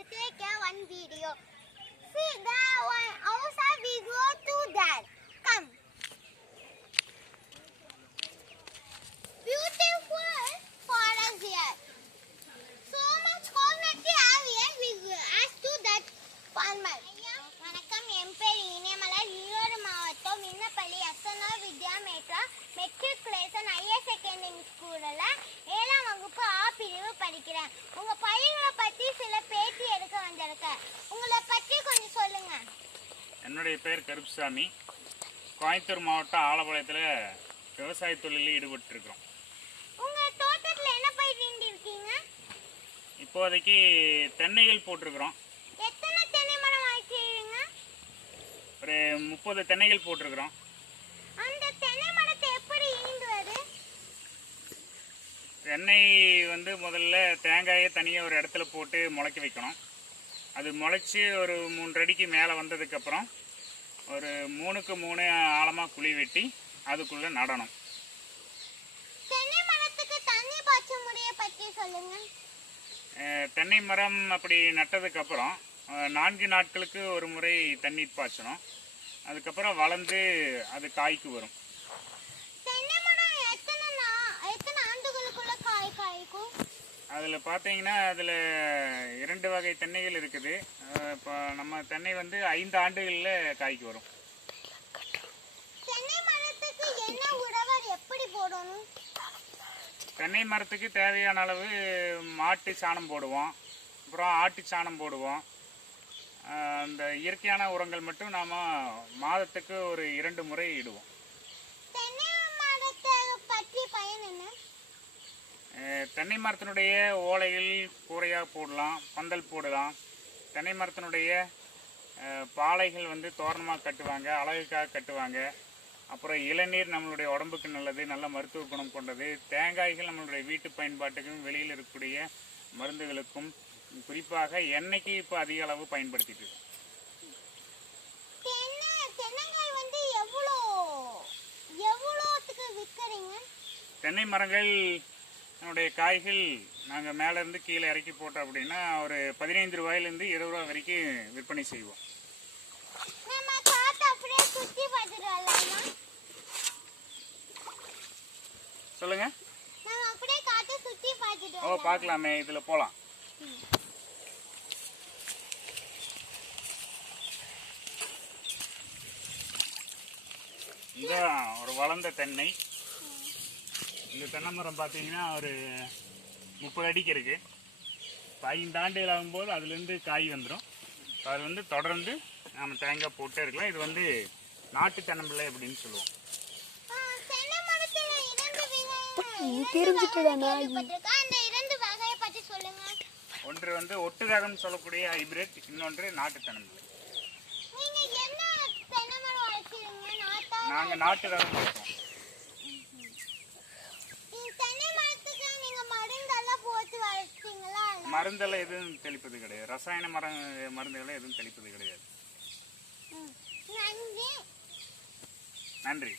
gonna take one video. See that one outside we go to that. Come. Beautiful forest here. So much quality area we ask to that farmer. வணக்கம் என் பேர் இனியமலர் ஈரோடு மாவட்டம் Vinnappalli SNR வித்யாமேட்ரா matriculation higher secondary ஸ்கூலில் 7ஆம் வகுப்பு ஆ பிரிவு படிக்கிறேன். உங்க பயிர்களை பற்றி சில பேட்டி எடுக்க வந்திருக்கேன். உங்களை பற்றி கொஞ்சம் சொல்லுங்க. என்னுடைய பேர் கருப்புசாமி. கோயம்புத்தூர் மாவட்டம் ஆலப்பாளையத்தில் விவசாய தொழிலில் ஈடுபட்டுருக்கோம். உங்க தோட்டத்தில் என்ன பயிர் இருக்கீங்க? இப்போதைக்கு தென்னைகள் போட்டிருக்கிறோம். எத்தனை தென்னை மரம் வச்சிருக்கீங்க? ஒரு 30 தென்னைகள் போட்டிருக்கிறோம். அந்த தென்னை மரத்தை எப்படி ஈண்டுவது? தென்னை முதல்ல தேங்காயை தனியாக ஒரு இடத்துல போட்டு முளைக்க வைக்கணும். அது முளைச்சி ஒரு 3 அடிக்கு மேலே வந்ததுக்கப்புறம் ஒரு 3க்கு 3 ஆழமாக குழி வெட்டி அதுக்குள்ளே நடணும். தென்னை மரத்துக்கு தண்ணி பாய்ச்ச முறையை பற்றி சொல்லுங்க. தென்னை மரம் அப்படி நட்டதுக்கப்புறம் 4 நாட்களுக்கு ஒரு முறை தண்ணீர் பாய்ச்சணும். அதுக்கப்புறம் வளர்ந்து அது காய்க்கு வரும். தென்னை மரம் எத்தனை ஆண்டுகளுக்குள்ள காய் காய்க்கும்? அதில் பார்த்தீங்கன்னா அதில் 2 வகை தென்னைகள் இருக்குது. இப்போ நம்ம தென்னை 5 ஆண்டுகளில் காய்க்கு வரும். தென்னை மரத்துக்கு என்ன உழவர் எப்படி போடணும்? தென்னை மரத்துக்கு தேவையான அளவு மாட்டு சாணம் போடுவோம், அப்புறம் ஆட்டு சாணம் போடுவோம். அந்த இயற்கையான உரங்கள் மட்டும் நாம் மாதத்துக்கு ஒரு 2 முறை இடுவோம். தென்னை மரத்தை பற்றி பயன் என்ன? தென்னை மரத்தினுடைய ஓலைகள் கூரையாக போடலாம், பந்தல் போடலாம். தென்னை மரத்தினுடைய பாலைகள் தோரணமாக கட்டுவாங்க, அழகுக்காக கட்டுவாங்க. அப்புறம் இளநீர் நம்மளுடைய உடம்புக்கு நல்லது, நல்ல மருத்துவ குணம் கொண்டது. தேங்காய்கள் நம்மளுடைய வீட்டு பயன்பாட்டுக்கும் வெளியில் இருக்கக்கூடிய மருந்துகளுக்கும், குறிப்பாக எண்ணெய்க்கு இப்போ அதிக அளவு பயன்படுத்திட்டு இருக்கோம். தென்னை மரங்கள் நம்முடைய காய்கள் நாங்கள் மேலேருந்து கீழே இறக்கி போட்டோம் அப்படின்னா ஒரு 15 ரூபாயிலேருந்து 20 ரூபா வரைக்கும் விற்பனை செய்வோம். சொல்லுங்க. ஓ, பார்க்கலாமே, இதில் போகலாம். இதுதான் ஒரு வளர்ந்த தென்னை. இந்த தென்னை மரம் பார்த்தீங்கன்னா ஒரு 30 அடிக்கு இருக்கு. 5 ஆண்டுகள் ஆகும்போது அதுலேருந்து காய் வந்துடும். அது தொடர்ந்து நம்ம தேங்காய் போட்டே இருக்கலாம். இது நாட்டு தென்னம்பிள்ளை அப்படின்னு சொல்லுவோம். ஒன்று ஒட்டு ரகம் சொல்லக்கூடிய ஹைபிரிட், இன்னொன்று நாட்டு தென்னம்பிள்ளை. நாங்கள் நாட்டு ரகம் வளர்ப்போம். மருந்தெல்லாம் எதுவும் தெளிப்பது கிடையாது. ரசாயன மருந்துகளை எதுவும் தெளிப்பது கிடையாது. நன்றி.